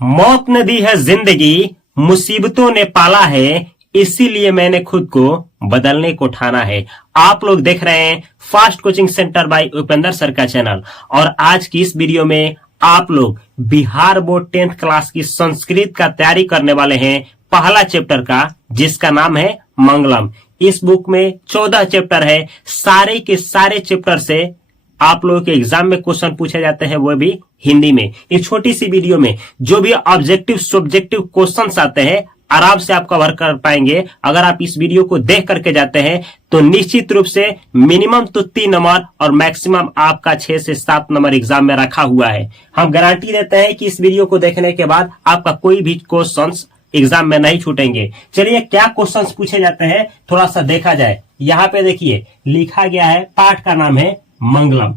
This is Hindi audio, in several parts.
मौत ने दी है जिंदगी, मुसीबतों ने पाला है, इसीलिए मैंने खुद को बदलने को ठाना है। आप लोग देख रहे हैं fast coaching centre by Upendra sir का चैनल। और आज की इस वीडियो में आप लोग बिहार बोर्ड 10th क्लास की संस्कृत का तैयारी करने वाले हैं, पहला चैप्टर का, जिसका नाम है मंगलम। इस बुक में 14 चैप्टर है। सारे के सारे चैप्टर से आप लोगों के एग्जाम में क्वेश्चन पूछे जाते हैं, वो भी हिंदी में। इस छोटी सी वीडियो में जो भी ऑब्जेक्टिव सब्जेक्टिव क्वेश्चंस आते हैं आराम से आप कवर कर पाएंगे। अगर आप इस वीडियो को देख करके जाते हैं तो निश्चित रूप से मिनिमम तो 3 नंबर और मैक्सिमम आपका 6 से 7 नंबर एग्जाम में रखा हुआ है। हम गारंटी देते हैं कि इस वीडियो को देखने के बाद आपका कोई भी क्वेश्चन एग्जाम में नहीं छूटेंगे। चलिए क्या क्वेश्चंस पूछे जाते हैं थोड़ा सा देखा जाए। यहाँ पे देखिए लिखा गया है, पाठ का नाम है मंगलम।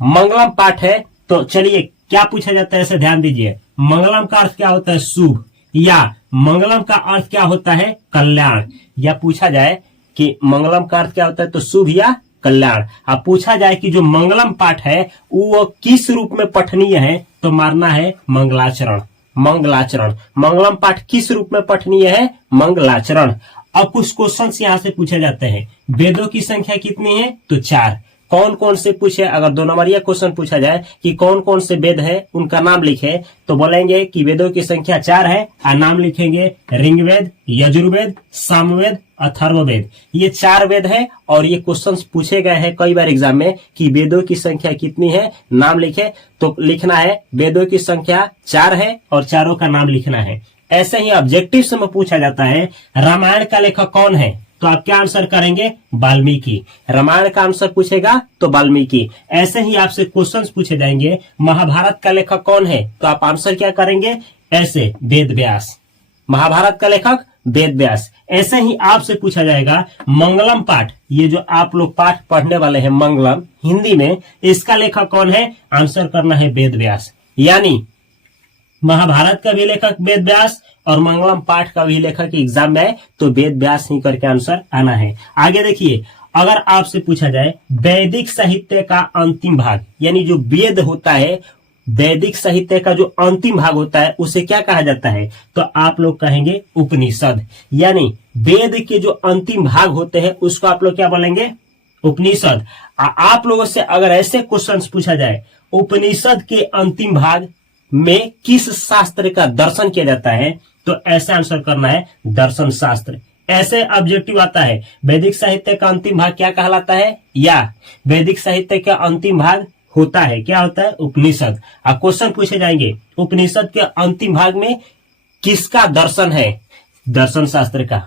मंगलम पाठ है, तो चलिए क्या पूछा जाता है इसे ध्यान दीजिए। मंगलम का अर्थ क्या होता है? शुभ। या मंगलम का अर्थ क्या होता है? कल्याण। या पूछा जाए कि मंगलम का अर्थ क्या होता है, तो शुभ या कल्याण। अब पूछा जाए कि जो मंगलम पाठ है वो किस रूप में पठनीय है, तो मारना है मंगलाचरण। मंगलाचरण। मंगलम पाठ किस रूप में पठनीय है? मंगलाचरण। अब कुछ क्वेश्चंस यहाँ से पूछे जाते हैं। वेदों की संख्या कितनी है? तो 4। कौन कौन से पूछे? अगर 2 नंबरिया क्वेश्चन पूछा जाए कि कौन कौन से वेद है उनका नाम लिखे, तो बोलेंगे कि वेदों की संख्या 4 है और नाम लिखेंगे ऋग्वेद, यजुर्वेद, सामवेद, अथर्ववेद। ये 4 वेद है और ये क्वेश्चंस पूछे गए हैं कई बार एग्जाम में कि वेदों की संख्या कितनी है, नाम लिखे। तो लिखना है वेदों की संख्या 4 है और चारों का नाम लिखना है। ऐसे ही ऑब्जेक्टिव में पूछा जाता है रामायण का लेखक कौन है, तो आप क्या आंसर करेंगे? वाल्मीकि। रामायण का आंसर पूछेगा तो वाल्मीकि। ऐसे ही आपसे क्वेश्चंस पूछे जाएंगे महाभारत का लेखक कौन है, तो आप आंसर क्या करेंगे? ऐसे वेद व्यास। महाभारत का लेखक वेद व्यास। ऐसे ही आपसे पूछा जाएगा मंगलम पाठ, ये जो आप लोग पाठ पढ़ने वाले हैं मंगलम हिंदी में, इसका लेखक कौन है? आंसर करना है वेद व्यास। यानी महाभारत का भी लेखक वेद व्यास और मंगलम पाठ का भी लेखक एग्जाम में है तो वेद व्यास ही करके आंसर आना है। आगे देखिए, अगर आपसे पूछा जाए वैदिक साहित्य का अंतिम भाग, यानी जो वेद होता है, वैदिक साहित्य का जो अंतिम भाग होता है उसे क्या कहा जाता है, तो आप लोग कहेंगे उपनिषद। यानी वेद के जो अंतिम भाग होते हैं उसको आप लोग क्या बोलेंगे? उपनिषद। आप लोगों से अगर ऐसे क्वेश्चन पूछा जाए उपनिषद के अंतिम भाग में किस शास्त्र का दर्शन किया जाता है, तो ऐसे आंसर करना है दर्शन शास्त्र। ऐसे ऑब्जेक्टिव आता है वैदिक साहित्य का अंतिम भाग क्या कहलाता है, या वैदिक साहित्य का अंतिम भाग होता है, क्या होता है? उपनिषद। अब क्वेश्चन पूछे जाएंगे उपनिषद के अंतिम भाग में किसका दर्शन है? दर्शन शास्त्र का।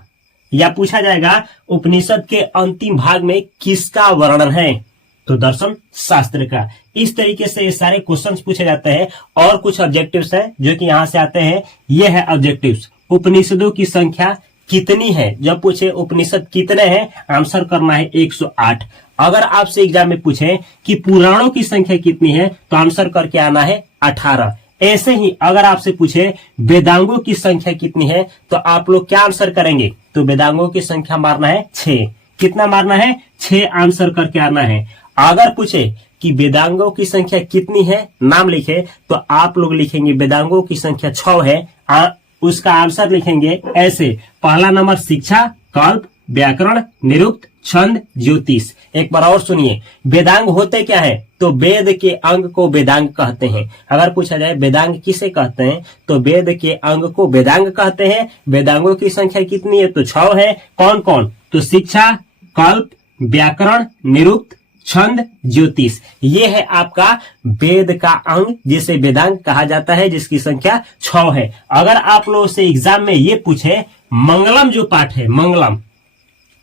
या पूछा जाएगा उपनिषद के अंतिम भाग में किसका वर्णन है, तो दर्शन शास्त्र का। इस तरीके से ये सारे क्वेश्चंस पूछे जाते हैं। और कुछ ऑब्जेक्टिव्स हैं जो कि यहां से आते हैं। ये है ऑब्जेक्टिव्स। उपनिषदों की संख्या कितनी है, जब पूछे उपनिषद कितने हैं, आंसर करना है 108। अगर आपसे एग्जाम में पूछे कि पुराणों की संख्या कितनी है, तो आंसर करके आना है 18। ऐसे ही अगर आपसे पूछे वेदांगों की संख्या कितनी है, तो आप लोग क्या आंसर करेंगे, तो वेदांगों की संख्या मारना है 6। कितना मारना है? 6 आंसर करके आना है। अगर पूछे कि वेदांगों की संख्या कितनी है, नाम लिखे, तो आप लोग लिखेंगे वेदांगों की संख्या 6 है। उसका आंसर लिखेंगे ऐसे, पहला नंबर शिक्षा, कल्प, व्याकरण, निरुक्त, छंद, ज्योतिष। एक बार और सुनिए, वेदांग होते क्या है, तो वेद के अंग को वेदांग कहते हैं। अगर पूछा जाए वेदांग किसे कहते हैं, तो वेद के अंग को वेदांग कहते हैं। वेदांगों की संख्या कितनी है, तो 6 है। कौन कौन, तो शिक्षा, कल्प, व्याकरण, निरुक्त, छंद, ज्योतिष। ये है आपका वेद का अंग जिसे वेदांग कहा जाता है, जिसकी संख्या 6 है। अगर आप लोगों से एग्जाम में ये पूछे मंगलम जो पाठ है मंगलम,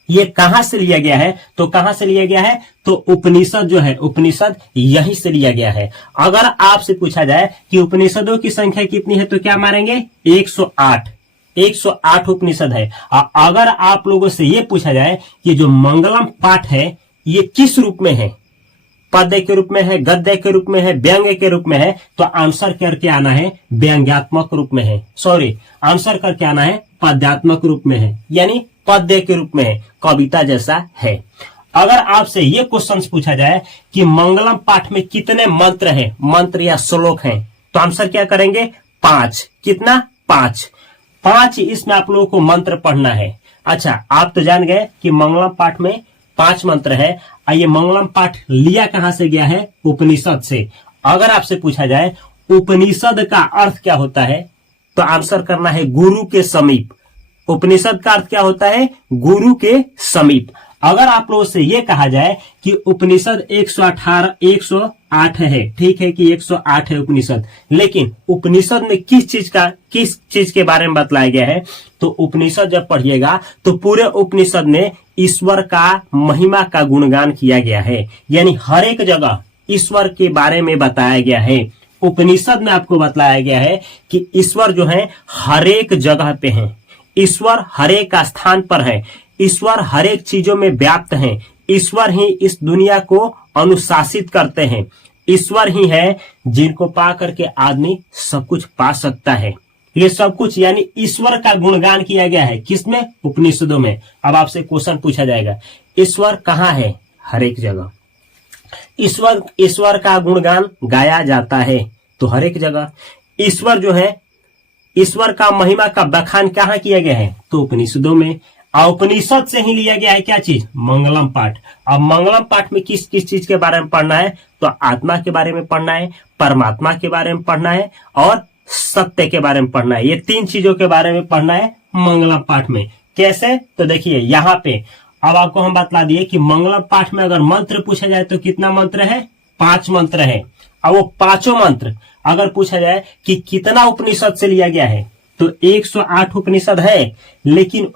ये कहां से लिया गया है, तो कहां से लिया गया है, तो उपनिषद जो है उपनिषद यहीं से लिया गया है। अगर आपसे पूछा जाए कि उपनिषदों की संख्या कितनी है, तो क्या मारेंगे? 108। 108 उपनिषद है। अगर आप लोगों से ये पूछा जाए कि जो मंगलम पाठ है ये किस रूप में है, पद्य के रूप में है, गद्य के रूप में है, व्यंग्य के रूप में है, तो आंसर करके आना है व्यंग्यात्मक रूप में है। आंसर करके आना है पद्यात्मक रूप में है, यानी पद्य के रूप में है, कविता जैसा है। अगर आपसे ये क्वेश्चन पूछा जाए कि मंगलम पाठ में कितने मंत्र हैं, मंत्र या श्लोक हैं, तो आंसर क्या करेंगे? 5, कितना 5, 5 इसमें आप लोगों को मंत्र पढ़ना है। अच्छा, आप तो जान गए कि मंगलम पाठ में 5 मंत्र है। आइए, मंगलम पाठ लिया कहां से गया है? उपनिषद से। अगर आपसे पूछा जाए उपनिषद का अर्थ क्या होता है, तो आंसर करना है गुरु के समीप। उपनिषद का अर्थ क्या होता है? गुरु के समीप। अगर आप लोगों से यह कहा जाए कि उपनिषद 108 है, ठीक है कि 108 है उपनिषद, लेकिन उपनिषद में किस चीज के बारे में बतलाया गया है, तो उपनिषद जब पढ़िएगा तो पूरे उपनिषद में ईश्वर का महिमा का गुणगान किया गया है। यानी हर एक जगह ईश्वर के बारे में बताया गया है। उपनिषद में आपको बतलाया गया है कि ईश्वर जो है हर एक जगह पे है, ईश्वर हर एक स्थान पर है, ईश्वर हर एक चीजों में व्याप्त है, ईश्वर ही इस दुनिया को अनुशासित करते हैं, ईश्वर ही है जिनको पा करके आदमी सब कुछ पा सकता है। ये सब कुछ यानी ईश्वर का गुणगान किया गया है। किसमें? उपनिषदों में। अब आपसे क्वेश्चन पूछा जाएगा, ईश्वर कहाँ है? हर एक जगह। ईश्वर का गुणगान गाया जाता है तो हर एक जगह। ईश्वर जो है, ईश्वर का महिमा का बखान कहाँ किया गया है? तो उपनिषदों में। उपनिषद से ही लिया गया है क्या चीज? मंगलम पाठ। अब मंगलम पाठ में किस किस चीज के बारे में पढ़ना है? तो आत्मा के बारे में पढ़ना है, परमात्मा के बारे में पढ़ना है और सत्य के बारे में पढ़ना है। ये 3 चीजों के बारे में पढ़ना है मंगलम पाठ में। कैसे? तो देखिए यहाँ पे अब आपको हम बतला दिए कि मंगलम पाठ में अगर मंत्र पूछा जाए तो कितना मंत्र है? 5 मंत्र है। अब वो 5 मंत्र अगर पूछा जाए कि कितना उपनिषद से लिया गया है, तो 108 उपनिषद है, लेकिन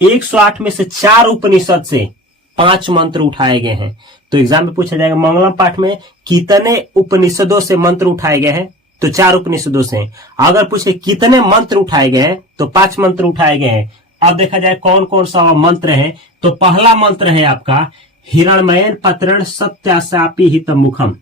108 में से 4 उपनिषद से 5 मंत्र उठाए गए हैं। तो एग्जाम में पूछा जाएगा मंगलम पाठ में कितने उपनिषदों से मंत्र उठाए गए हैं, तो 4 उपनिषदों से। अगर पूछे कितने मंत्र उठाए गए हैं, तो 5 मंत्र उठाए गए हैं। अब देखा जाए कौन कौन सा मंत्र है, तो पहला मंत्र है आपका हिरण्मयेन पत्रेण सत्यासापि हितम मुखम।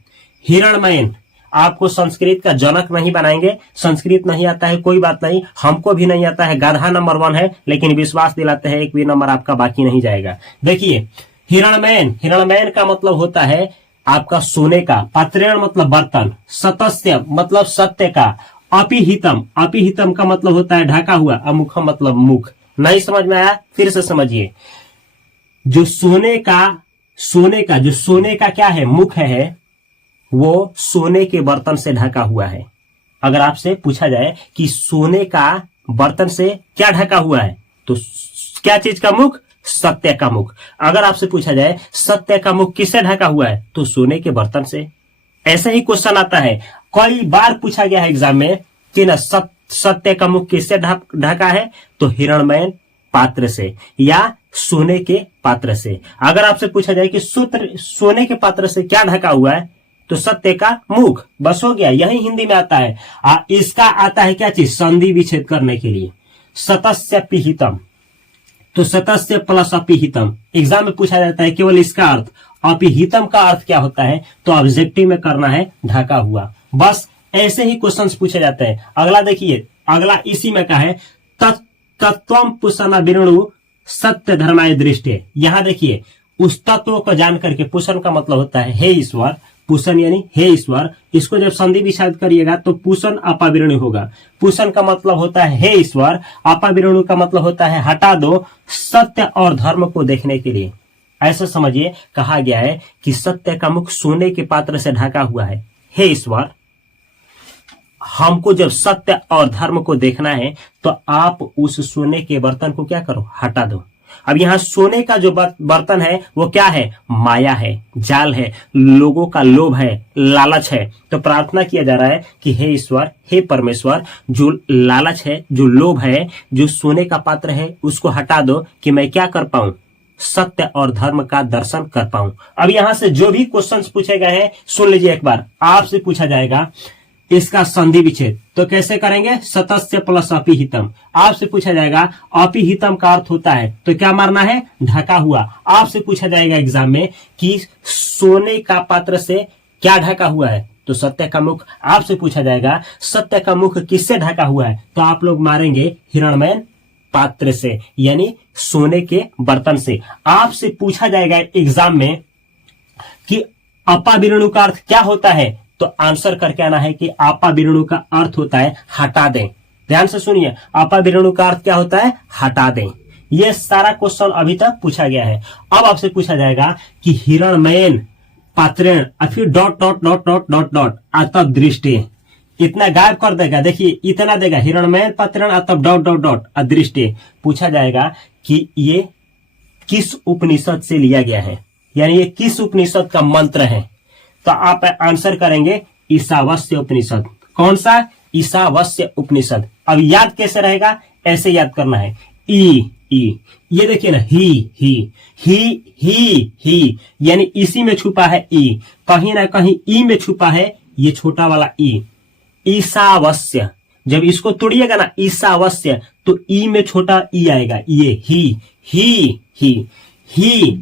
हिरण्मयेन, आपको संस्कृत का जनक नहीं बनाएंगे, संस्कृत नहीं आता है कोई बात नहीं, हमको भी नहीं आता है, गधा नंबर 1 है, लेकिन विश्वास दिलाते हैं एक भी नंबर आपका बाकी नहीं जाएगा। देखिए हिरण्मयेन, हिरण्मयेन का मतलब होता है आपका सोने का, पत्रेण मतलब बर्तन, सतस्य मतलब सत्य का, अपिहितम, अपिहितम का मतलब होता है ढका हुआ, अमुखम मतलब मुख। नहीं समझ में आया? फिर से समझिए। जो सोने का क्या है? मुख है, वो सोने के बर्तन से ढका हुआ है। अगर आपसे पूछा जाए कि सोने का बर्तन से क्या ढका हुआ है, तो क्या चीज का मुख? सत्य का मुख। अगर आपसे पूछा जाए सत्य का मुख किससे ढका हुआ है, तो सोने के बर्तन से। ऐसा ही क्वेश्चन आता है, कई बार पूछा गया है एग्जाम में कि ना सत्य का मुख किससे ढका है, तो हिरण्मय पात्र से या सोने के पात्र से। अगर आपसे पूछा जाए कि सोने के पात्र से क्या ढका हुआ है, तो सत्य का मुख। बस हो गया, यही हिंदी में आता है। इसका आता है क्या चीज? संधि विच्छेद करने के लिए। सतस्य पिहितम, तो सतस्य प्लस अपिहितम। एग्जाम में पूछा जाता है केवल इसका अर्थ। अपिहितम का अर्थ क्या होता है, तो ऑब्जेक्टिव में करना है ढका हुआ। बस ऐसे ही क्वेश्चंस पूछे जाते हैं। अगला देखिए, अगला इसी में का है तत्वम पुषण विरणु सत्य धर्माय दृष्टि। यहां देखिए, उस तत्व को जान करके, पुषण का मतलब होता है हे ईश्वर, पुषण यानी हे ईश्वर। इसको जब संधि विच्छेद करिएगा तो पुषण अपाविरणु होगा। पुषण का मतलब होता है हे ईश्वर, अपाविरणु का मतलब होता है हटा दो, सत्य और धर्म को देखने के लिए। ऐसा समझिए, कहा गया है कि सत्य का मुख सोने के पात्र से ढका हुआ है। हे ईश्वर, हमको जब सत्य और धर्म को देखना है तो आप उस सोने के बर्तन को क्या करो? हटा दो। अब यहाँ सोने का जो बर्तन है वो क्या है? माया है, जाल है, लोगों का लोभ है, लालच है। तो प्रार्थना किया जा रहा है कि हे ईश्वर, हे परमेश्वर, जो लालच है, जो लोभ है, जो सोने का पात्र है, उसको हटा दो कि मैं क्या कर पाऊं? सत्य और धर्म का दर्शन कर पाऊं। अब यहाँ से जो भी क्वेश्चंस पूछे गए हैं सुन लीजिए एक बार। आपसे पूछा जाएगा इसका संधि विच्छेद, तो कैसे करेंगे? सतस्य प्लस अपिहितम। आपसे पूछा जाएगा अपिहितम का अर्थ होता है, तो क्या मारना है? ढका हुआ। आपसे पूछा जाएगा एग्जाम में कि सोने का पात्र से क्या ढका हुआ है, तो सत्य का मुख। आपसे पूछा जाएगा सत्य का मुख किससे ढका हुआ है, तो आप लोग मारेंगे हिरण्मय पात्र से, यानी सोने के बर्तन से। आपसे पूछा जाएगा एग्जाम में कि अपाविरणु का अर्थ क्या होता है, तो आंसर करके आना है कि आपा विरणु का अर्थ होता है हटा दें। ध्यान से सुनिए, आपा विरणु का अर्थ क्या होता है? हटा दें। ये सारा क्वेश्चन अभी तक पूछा गया है। अब आपसे पूछा जाएगा कि हिरणमयन पात्रेण और फिर dot dot dot dot dot dot आतप दृष्टि, इतना गायब कर देगा, देखिए इतना देगा, हिरणमयन पात्रेण आतप डॉट डॉट डॉट अदृष्टि। पूछा जाएगा कि ये किस उपनिषद से लिया गया है, यानी ये किस उपनिषद का मंत्र है। तो आप आंसर करेंगे ईशावास्य उपनिषद। कौन सा? ईशावास्य उपनिषद। अब याद कैसे रहेगा? ऐसे याद करना है, ई ई, ये देखिए ना, ही यानी इसी में छुपा है ई, कहीं ना कहीं ई में छुपा है ये छोटा वाला ई, ईशावास्य। जब इसको तोड़िएगा ना ईशावास्य, तो ई में छोटा ई आएगा, ये ही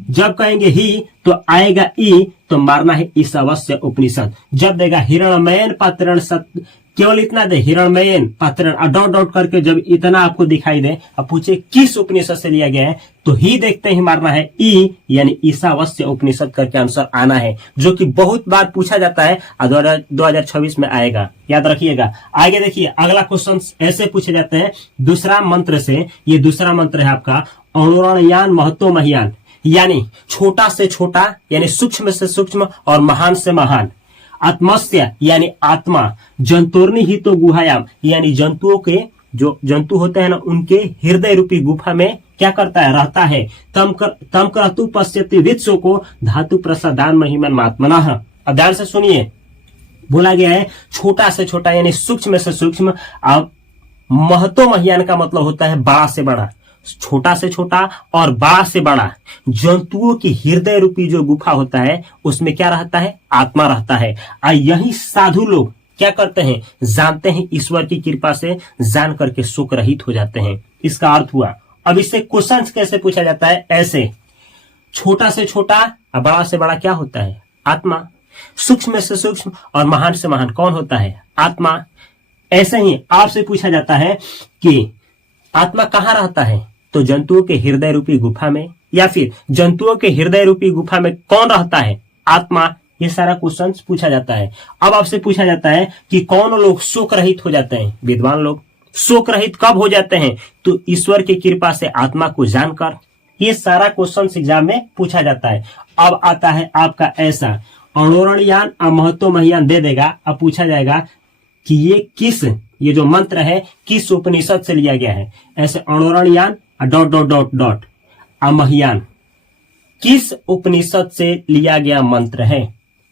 जब कहेंगे ही तो आएगा ई, तो मारना है ईशावास्य उपनिषद। जब देगा हिरणमयन पात्रण सत्य, केवल इतना दे, हिरणमयन पात्रण डॉट डॉट करके जब इतना आपको दिखाई दे, अब पूछे किस उपनिषद से लिया गया है, तो ही देखते ही मारना है ई, यानी ईशावास्य उपनिषद करके आंसर आना है, जो कि बहुत बार पूछा जाता है और 2026 में आएगा, याद रखिएगा। आगे देखिए, अगला क्वेश्चन ऐसे पूछे जाते हैं दूसरा मंत्र से। ये दूसरा मंत्र है आपका अणुरणयान महतो महियान, यानी छोटा से छोटा, यानी सूक्ष्म से सूक्ष्म और महान से महान। आत्मस्य यानी आत्मा, जंतुर्नि ही तो गुहायाम, यानी जंतुओं के, जो जंतु होते हैं ना, उनके हृदय रूपी गुफा में क्या करता है? रहता है। तम क्रतु पश्यति वित्सो को धातु प्रसादान महिमन महात्मनः। अब ध्यान से सुनिए, बोला गया है छोटा से छोटा यानी सूक्ष्म से सूक्ष्म। अब महतो महियान का मतलब होता है बड़ा से बड़ा, छोटा से छोटा और बड़ा से बड़ा। जंतुओं की हृदय रूपी जो गुफा होता है उसमें क्या रहता है? आत्मा रहता है। यही साधु लोग क्या करते हैं? जानते हैं, ईश्वर की कृपा से जान करके शोक रहित हो जाते हैं। इसका अर्थ हुआ। अब इससे क्वेश्चन कैसे पूछा जाता है? ऐसे, छोटा से छोटा और बड़ा से बड़ा क्या होता है? आत्मा। सूक्ष्म से सूक्ष्म और महान से महान कौन होता है? आत्मा। ऐसे ही आपसे पूछा जाता है कि आत्मा कहाँ रहता है? तो जंतुओं के हृदय रूपी गुफा में, या फिर जंतुओं के हृदय रूपी गुफा में कौन रहता है? आत्मा। ये सारा क्वेश्चन पूछा जाता है। अब आपसे पूछा जाता है कि कौन लोग शोक रहित हो जाते हैं? विद्वान लोग। शोक रहित कब हो जाते हैं? तो ईश्वर की कृपा से आत्मा को जानकर। ये सारा क्वेश्चन एग्जाम में पूछा जाता है। अब आता है आपका ऐसा, अणुरणयान और महतो महियान दे देगा। अब पूछा जाएगा कि ये जो मंत्र है किस उपनिषद से लिया गया है? ऐसे अणुरणयान डॉट डॉट डॉट डॉट अमहियान किस उपनिषद से लिया गया मंत्र है?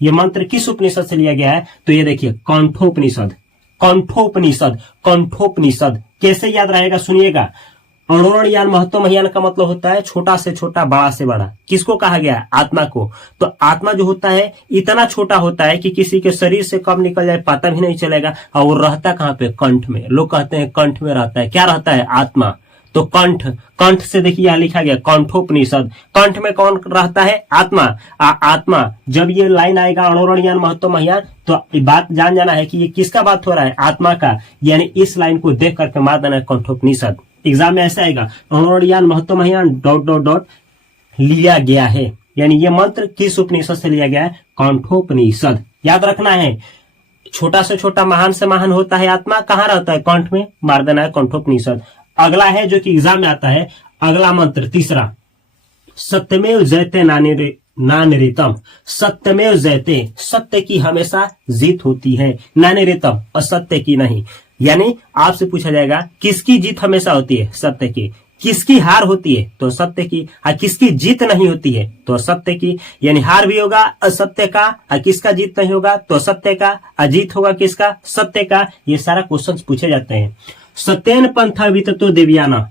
ये मंत्र किस उपनिषद से लिया गया है? तो ये देखिए, कंठोपनिषद। कंठोपनिषद, कंठोपनिषद। कैसे याद रहेगा? सुनिएगा। अणुरणयान महतो महियान का मतलब होता है छोटा से छोटा, बड़ा से बड़ा। किसको कहा गया है? आत्मा को। तो आत्मा जो होता है इतना छोटा होता है कि किसी के शरीर से कब निकल जाए पता भी नहीं चलेगा। और वो रहता कहाँ पे? कंठ में। लोग कहते हैं कंठ में रहता है। क्या रहता है? आत्मा। तो कंठ, कंठ से देखिए यहां लिखा गया कंठोपनिषद। कंठ में कौन रहता है? आत्मा। आत्मा। जब ये लाइन आएगा अणुरणयान महतो महियान, तो बात जान जाना है कि ये किसका बात हो रहा है? आत्मा का। यानी इस लाइन को देख करके मार देना है कंठोपनिषद। एग्जाम में ऐसा आएगा, अणुरणयान महतो महियान डॉट डॉट डॉट लिया गया है, यानी ये मंत्र किस उपनिषद से लिया गया है? कंठोपनिषद। याद रखना है, छोटा से छोटा महान से महान होता है आत्मा। कहाँ रहता है? कंठ में। मार देना है कंठोपनिषद। अगला है जो कि एग्जाम में आता है, अगला मंत्र तीसरा, सत्यमेव जयते नानिरितम। सत्यमेव जयते, सत्य की हमेशा जीत होती है, नानिरितम, असत्य की नहीं। यानी आपसे पूछा जाएगा किसकी जीत हमेशा होती है? सत्य की। किसकी हार होती है? तो सत्य की। और किसकी जीत नहीं होती है? तो असत्य की। यानी हार भी होगा असत्य का, और किसका जीत नहीं होगा? तो सत्य का। अजीत होगा किसका? सत्य का। ये सारा क्वेश्चन पूछे जाते हैं। सत्येन पंथा विततो देवयाना।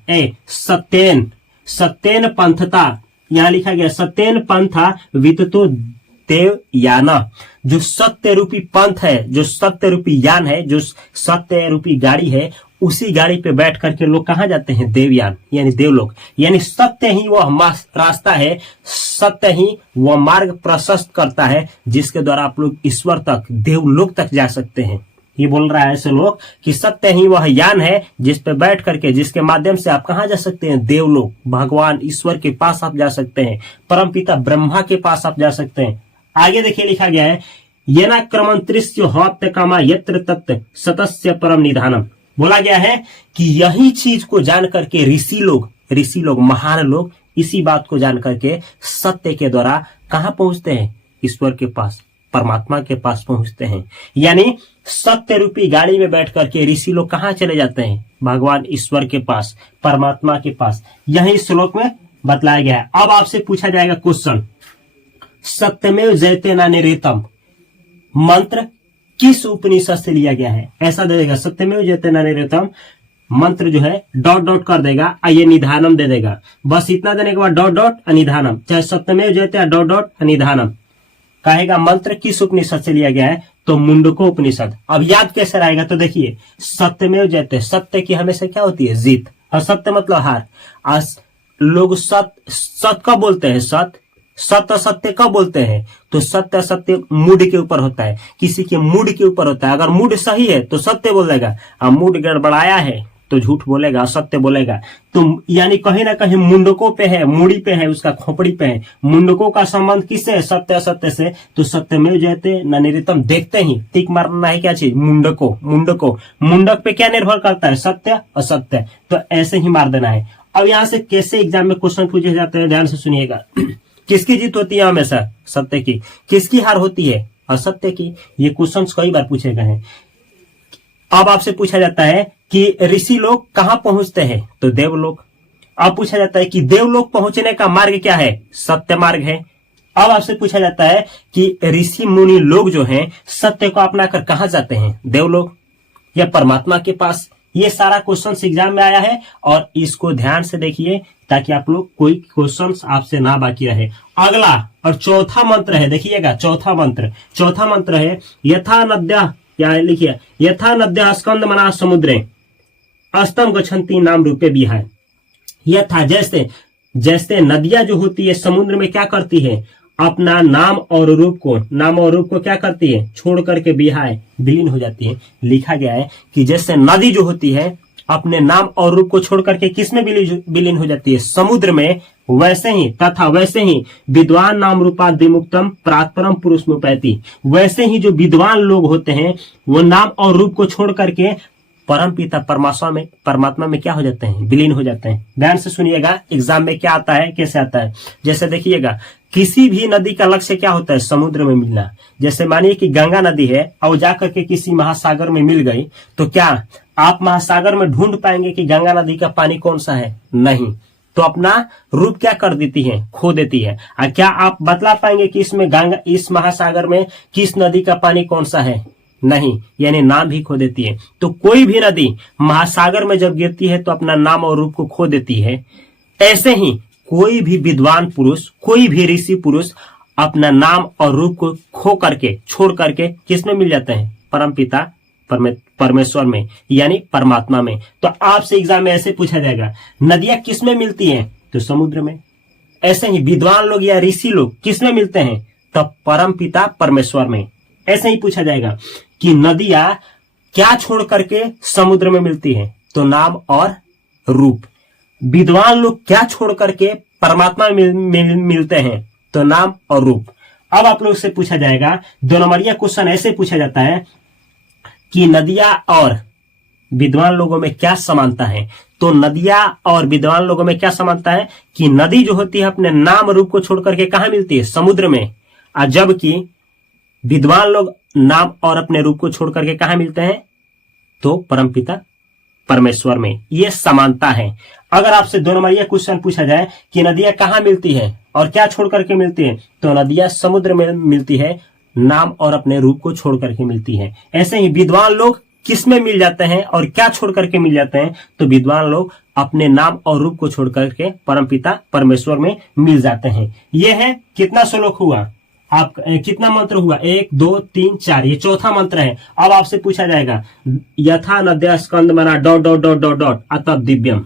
सत्येन, सत्येन पंथता, यहां लिखा गया सत्येन पंथा विततो देवयाना। जो सत्य रूपी पंथ है, जो सत्य रूपी यान है, जो सत्य रूपी गाड़ी है, उसी गाड़ी पे बैठ करके लोग कहाँ जाते हैं? देवयान, यानी देवलोक। यानी सत्य ही वह रास्ता है, सत्य ही वह मार्ग प्रशस्त करता है जिसके द्वारा आप लोग ईश्वर तक, देवलोक तक जा सकते हैं। ये बोल रहा है ऐसे लोग कि सत्य ही वह यान है जिस पे बैठ करके, जिसके माध्यम से आप कहाँ जा सकते हैं? देवलोक, भगवान ईश्वर के पास आप जा सकते हैं, परमपिता ब्रह्मा के पास आप जा सकते हैं। आगे देखिए लिखा गया है, येना क्रमंत्रिस्य हौत्य कामा यत्र तत् सतस्य परम निधानम। बोला गया है कि यही चीज को जान करके ऋषि लोग महान लोग इसी बात को जान करके सत्य के द्वारा कहां पहुंचते हैं? ईश्वर के पास, परमात्मा के पास पहुंचते हैं। यानी सत्य रूपी गाड़ी में बैठ करके ऋषि लोग कहां चले जाते हैं? भगवान ईश्वर के पास, परमात्मा के पास। यही श्लोक में बतलाया गया है। अब आपसे पूछा जाएगा क्वेश्चन, सत्यमेव जयते नान्यरेतम मंत्र किस उपनिषद से लिया गया है? ऐसा दे देगा, सत्यमेव जयते नान्यरेतम मंत्र जो है डॉट डॉट कर देगा, ये निधानम दे देगा। बस इतना देने के बाद डॉट डॉट निधानम, चाहे सत्यमेव जयते डॉट डॉट निधानम कहेगा। मंत्र किस उपनिषद से लिया गया है? तो मुंडको उपनिषद। अब याद कैसे रहेगा? तो देखिए, सत्यमेव जयते, सत्य की हमेशा क्या होती है? जीत। और सत्य मतलब हार। आज लोग सत्य कब बोलते हैं? सत्य असत्य कब बोलते हैं? तो सत्य असत्य मूड के ऊपर होता है, किसी के मूड के ऊपर होता है। अगर मूड सही है तो सत्य बोलेगा, और मूड गड़बड़ाया है तो झूठ बोलेगा, असत्य बोलेगा। तो यानी कहीं ना कहीं मुंडकों पे है, मूड़ी पे है, उसका खोपड़ी पे है। मुंडकों का संबंध किससे है? सत्य असत्य से। तो सत्यमेव जयते नान्यरेतम देखते ही टिक मारना है क्या चीज? मुंडको। मुंडक पे क्या निर्भर करता है? सत्य असत्य। तो ऐसे ही मार देना है। अब यहां से कैसे एग्जाम में क्वेश्चन पूछे जाते हैं, ध्यान से सुनिएगा। किसकी जीत होती है? हमेशा सत्य की। किसकी हार होती है? असत्य की। ये क्वेश्चन कई बार पूछे गए हैं। अब आपसे पूछा जाता है कि ऋषि लोग कहां पहुंचते हैं? तो देवलोक। अब पूछा जाता है कि देवलोक पहुंचने का मार्ग क्या है? सत्य मार्ग है। अब आपसे पूछा जाता है कि ऋषि मुनि लोग जो हैं सत्य को अपनाकर कहां जाते हैं? देवलोक या परमात्मा के पास। ये सारा क्वेश्चन एग्जाम में आया है और इसको ध्यान से देखिए ताकि आप लोग कोई क्वेश्चन आपसे ना बाकी रहे। अगला और चौथा मंत्र है, देखिएगा चौथा मंत्र है यथा नद्या, क्या लिखिए, यथा नद्या स्कंद मना समुद्रे अस्तम गच्छन्ति नाम रूपे विहाय। यथा जैसे नदियां जो होती है समुद्र में क्या करती है? अपना नाम और रूप को क्या करती है? छोड़ करके विलीन हो जाती है। लिखा गया है कि जैसे नदी जो होती है अपने नाम और रूप को छोड़ करके किसमें विलीन हो जाती है? समुद्र में। वैसे ही विद्वान नाम रूपाद विमुक्तम प्रातपरम पुरुष मुपैति। वैसे ही जो विद्वान लोग होते हैं वो नाम और रूप को छोड़ करके परम पिता परमात्मा में क्या हो जाते हैं? विलीन हो जाते हैं। ध्यान से सुनिएगा, एग्जाम में क्या आता है, कैसे आता है। जैसे देखिएगा, किसी भी नदी का लक्ष्य क्या होता है? समुद्र में मिलना। जैसे मानिए कि गंगा नदी है और जाकर के किसी महासागर में मिल गई, तो क्या आप महासागर में ढूंढ पाएंगे कि गंगा नदी का पानी कौन सा है? नहीं। तो अपना रूप क्या कर देती है? खो देती है। और क्या आप बतला पाएंगे कि इस महासागर में किस नदी का पानी कौन सा है? नहीं, यानी नाम भी खो देती है। तो कोई भी नदी महासागर में जब गिरती है तो अपना नाम और रूप को खो देती है। ऐसे ही कोई भी विद्वान पुरुष, कोई भी ऋषि पुरुष अपना नाम और रूप को खो करके, छोड़ करके किसमें मिल जाते हैं? परम पिता परमेश्वर में, यानी परमात्मा में। तो आपसे एग्जाम में ऐसे पूछा जाएगा, नदियां किस में मिलती हैं? तो समुद्र में। ऐसे ही विद्वान लोग या ऋषि लोग किस में मिलते हैं? तब परम पिता परमेश्वर में। ऐसे ही पूछा जाएगा कि नदियां क्या छोड़ करके समुद्र में मिलती हैं? तो नाम और रूप। विद्वान लोग क्या छोड़ करके परमात्मा में मिलते हैं? तो नाम और रूप। अब आप लोग से पूछा जाएगा, 2 नंबरिया क्वेश्चन ऐसे पूछा जाता है कि नदियां और विद्वान लोगों में क्या समानता है? तो नदियां और विद्वान लोगों में क्या समानता है कि नदी जो होती है अपने नाम रूप को छोड़ करके कहां मिलती है? समुद्र में। और जबकि विद्वान लोग नाम और अपने रूप को छोड़ करके कहां मिलते हैं? तो परमपिता परमेश्वर में। ये समानता है। अगर आपसे 2 नंबरिया क्वेश्चन पूछा जाए कि नदियां कहां मिलती है और क्या छोड़ करके मिलती है? तो नदियां समुद्र में मिलती है, नाम और अपने रूप को छोड़ करके मिलती है। ऐसे ही विद्वान लोग किस में मिल जाते हैं और क्या छोड़ करके मिल जाते हैं? तो विद्वान लोग अपने नाम और रूप को छोड़ करके परमपिता परमेश्वर में मिल जाते हैं। ये है कितना श्लोक हुआ? आप कितना मंत्र हुआ? 1 2 3 4, ये चौथा मंत्र है। अब आपसे पूछा जाएगा यथा नद्या स्कंद मना dot dot dot dot dot अतः दिव्यम।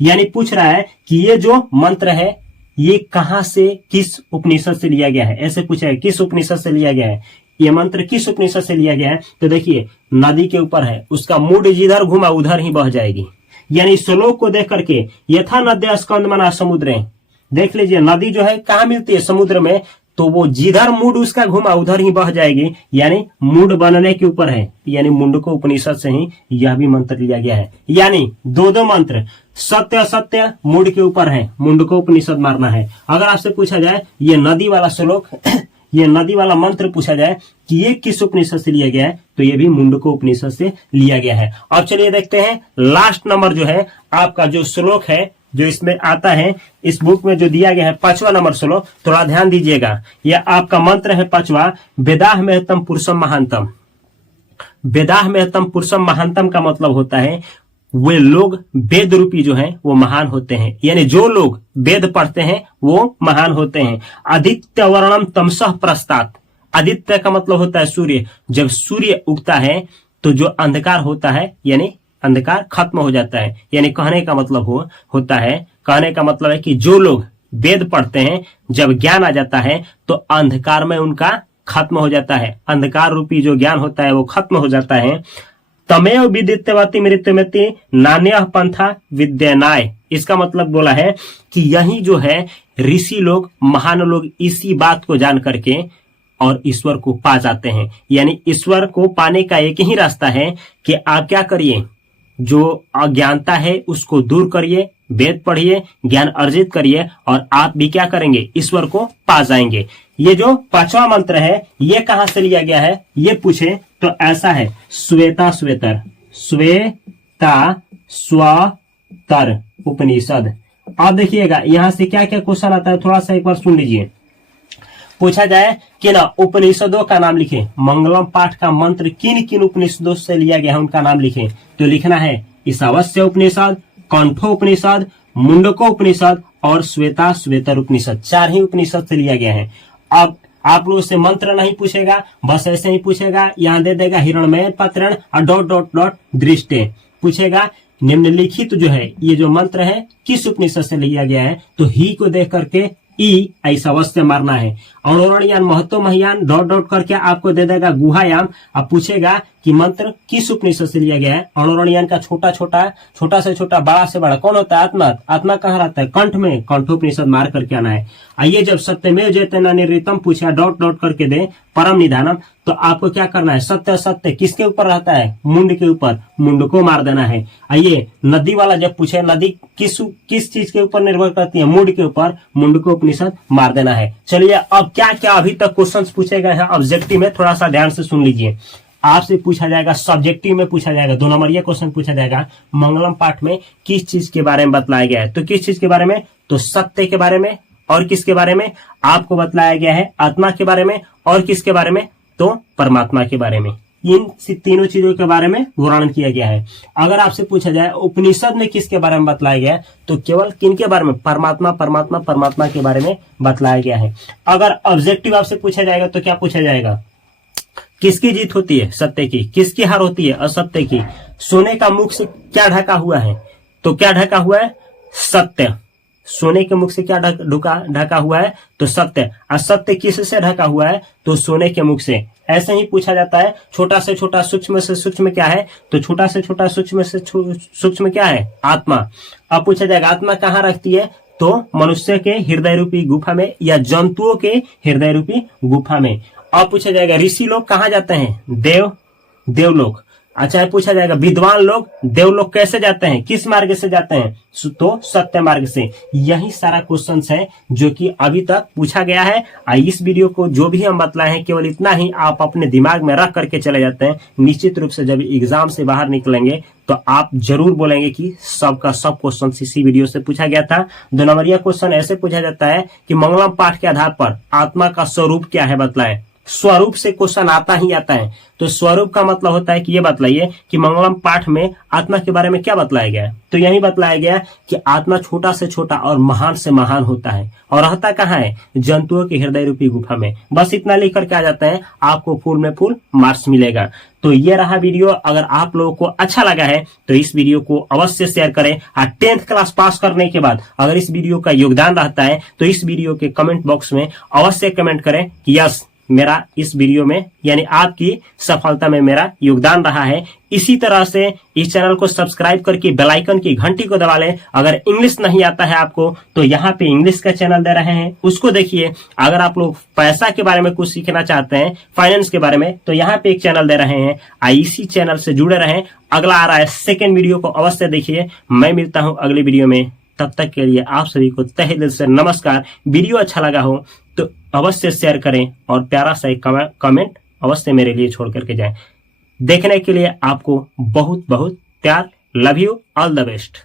यानी पूछ रहा है कि ये जो मंत्र है ये कहां से, किस उपनिषद से लिया गया है? ऐसे पूछा है किस उपनिषद से लिया गया है? ये मंत्र किस उपनिषद से लिया गया है? तो देखिए नदी के ऊपर है, उसका मूड जिधर घुमा उधर ही बह जाएगी। यानी श्लोक को देख करके यथा नद्या स्कंद मना समुद्र, देख लीजिए नदी जो है कहां मिलती है? समुद्र में। तो वो जिधर मूड उसका घुमा उधर ही बह जाएगी, यानी मूड बनने के ऊपर है। यानी मुंडको उपनिषद से ही यह भी मंत्र लिया गया है। यानी दो दो मंत्र, सत्य असत्य मूड के ऊपर है, मुंडको उपनिषद मारना है। अगर आपसे पूछा जाए ये नदी वाला श्लोक ये नदी वाला मंत्र पूछा जाए कि ये किस उपनिषद से लिया गया है, तो ये भी मुंडको उपनिषद से लिया गया है। अब चलिए देखते हैं लास्ट नंबर जो है आपका जो श्लोक है, जो इसमें आता है, इस बुक में जो दिया गया है 5वां नंबर श्लोक, थोड़ा ध्यान दीजिएगा। यह आपका मंत्र है 5वां, वेदाह महतम पुरुषम महानतम। वेदाह महतम पुरुषम महानतम का मतलब होता है वे लोग वेद रूपी जो हैं वो महान होते हैं, यानी जो लोग वेद पढ़ते हैं वो महान होते हैं। आदित्य वर्णम तमसः प्रस्तात्, आदित्य का मतलब होता है सूर्य। जब सूर्य उगता है तो जो अंधकार होता है यानी अंधकार खत्म हो जाता है। यानी कहने का मतलब होता है, कहने का मतलब है कि जो लोग वेद पढ़ते हैं जब ज्ञान आ जाता है तो अंधकार में उनका खत्म हो जाता है, अंधकार रूपी जो ज्ञान होता है वो खत्म हो जाता है। तमेव विदित्यवती मृत्युमति नान्यः पंथा विद्यनाय, इसका मतलब बोला है कि यही जो है ऋषि लोग, महान लोग इसी बात को जान करके और ईश्वर को पा जाते हैं। यानी ईश्वर को पाने का एक ही रास्ता है कि आप क्या करिए, जो अज्ञानता है उसको दूर करिए, वेद पढ़िए, ज्ञान अर्जित करिए और आप भी क्या करेंगे, ईश्वर को पा जाएंगे। ये जो 5वां मंत्र है ये कहां से लिया गया है ये पूछे तो ऐसा है, श्वेता श्वेतर, श्वेता स्वतर उपनिषद। अब देखिएगा यहां से क्या क्या क्वेश्चन आता है, थोड़ा सा एक बार सुन लीजिए। पूछा जाए कि ना उपनिषदों का नाम लिखे, मंगलम पाठ का मंत्र किन किन उपनिषदों से लिया गया है उनका नाम लिखे, तो लिखना है ईशावास्य उपनिषद, कंठो उपनिषद, मुंडको उपनिषद और श्वेता श्वेतर उपनिषद। 4 ही उपनिषद से लिया गया है। अब आप लोगों से मंत्र नहीं पूछेगा, बस ऐसे ही पूछेगा, यहाँ दे देगा हिरण्मय पात्रण और डॉट डॉट डॉट दृष्टि पूछेगा। निम्नलिखित जो है ये जो मंत्र है किस उपनिषद से लिया गया है, तो ही को देख करके ई ऐसा अवश्य मारना है। अणोरणयान महत्व महियान डॉट डॉट करके आपको दे देगा गुहायाम। अब पूछेगा कि मंत्र किस उपनिषद से लिया गया है। अणोरणयान का छोटा से छोटा बड़ा से बड़ा कौन होता है, आत्मा। आत्मा कहाँ रहता है, कंठ में, कंठोपनिषद मार करके आना है। आइए जब सत्यमेव जयतेन निर्ऋतम पूछा डॉट डॉट करके दे परम निधानम, तो आपको क्या करना है, सत्य सत्य किसके ऊपर रहता है, मुंड के ऊपर, मुंड को मार देना है। आइए नदी वाला जब पूछे नदी किस चीज के ऊपर निर्भर करती है, मुंड के ऊपर, मुंड को उपनिषद मार देना है। चलिए अब क्या क्या अभी तक क्वेश्चंस पूछे गए हैं ऑब्जेक्टिव में, थोड़ा सा ध्यान से सुन लीजिए। आपसे पूछा जाएगा, सब्जेक्टिव में पूछा जाएगा, 2 नंबर ये क्वेश्चन पूछा जाएगा, मंगलम पाठ में किस चीज के बारे में बतलाया गया है, तो किस चीज के बारे में, तो सत्य के बारे में, और किसके बारे में आपको बतलाया गया है, आत्मा के बारे में, और किसके बारे में, तो परमात्मा के बारे में। इन तीनों चीजों के बारे में वर्णन किया गया है। अगर आपसे पूछा जाए उपनिषद में किसके बारे में बतलाया गया है, तो केवल किनके बारे में, परमात्मा परमात्मा परमात्मा के बारे में बतलाया गया है। अगर ऑब्जेक्टिव आपसे पूछा जाएगा तो क्या पूछा जाएगा, किसकी जीत होती है, सत्य की, किसकी हार होती है, असत्य की। सोने का मुख से क्या ढका हुआ है, तो क्या ढका हुआ है, सत्य। सोने के मुख से क्या ढका हुआ है, तो सत्य। असत्य किससे ढका हुआ है, तो सोने के मुख से। ऐसे ही पूछा जाता है, छोटा से छोटा सूक्ष्म से सूक्ष्म क्या है, तो छोटा से छोटा सूक्ष्म से सूक्ष्म क्या है, आत्मा। अब पूछा जाएगा आत्मा कहाँ रखती है, तो मनुष्य के हृदय रूपी गुफा में या जंतुओं के हृदय रूपी गुफा में। अब पूछा जाएगा ऋषि लोग कहाँ जाते हैं, देवलोक। अच्छा पूछा जाएगा विद्वान लोग देवलोक कैसे जाते हैं, किस मार्ग से जाते हैं, तो सत्य मार्ग से। यही सारा क्वेश्चन है जो कि अभी तक पूछा गया है। इस वीडियो को जो भी हम बतलाए हैं केवल इतना ही आप अपने दिमाग में रख करके चले जाते हैं। निश्चित रूप से जब एग्जाम से बाहर निकलेंगे तो आप जरूर बोलेंगे कि सबका सब क्वेश्चन इसी वीडियो से पूछा गया था। 2 नंबरिया क्वेश्चन ऐसे पूछा जाता है कि मंगलम पाठ के आधार पर आत्मा का स्वरूप क्या है बतलाए। स्वरूप से क्वेश्चन आता ही आता है। तो स्वरूप का मतलब होता है कि ये बतलाइए कि मंगलम पाठ में आत्मा के बारे में क्या बतलाया गया है, तो यही बतलाया गया कि आत्मा छोटा से छोटा और महान से महान होता है और रहता कहाँ है, जंतुओं के हृदय रूपी गुफा में। बस इतना लिख करके आ जाते हैं, आपको फुल में फुल मार्क्स मिलेगा। तो ये रहा वीडियो। अगर आप लोगों को अच्छा लगा है तो इस वीडियो को अवश्य शेयर करें। 10th क्लास पास करने के बाद अगर इस वीडियो का योगदान रहता है तो इस वीडियो के कमेंट बॉक्स में अवश्य कमेंट करें कि यस मेरा इस वीडियो में यानी आपकी सफलता में मेरा योगदान रहा है। इसी तरह से इस चैनल को सब्सक्राइब करके बेल आइकन की घंटी को दबा लें। अगर इंग्लिश नहीं आता है आपको तो यहाँ पे इंग्लिश का चैनल दे रहे हैं, उसको देखिए। अगर आप लोग पैसा के बारे में कुछ सीखना चाहते हैं, फाइनेंस के बारे में, तो यहाँ पे एक चैनल दे रहे हैं। इसी चैनल से जुड़े रहें। अगला आ रहा है सेकेंड वीडियो को अवश्य देखिए। मैं मिलता हूँ अगली वीडियो में, तब तक के लिए आप सभी को तहे दिल से नमस्कार। वीडियो अच्छा लगा हो तो अवश्य शेयर करें और प्यारा सा एक कमेंट अवश्य मेरे लिए छोड़ करके जाएं। देखने के लिए आपको बहुत बहुत प्यार। Love you, all the best.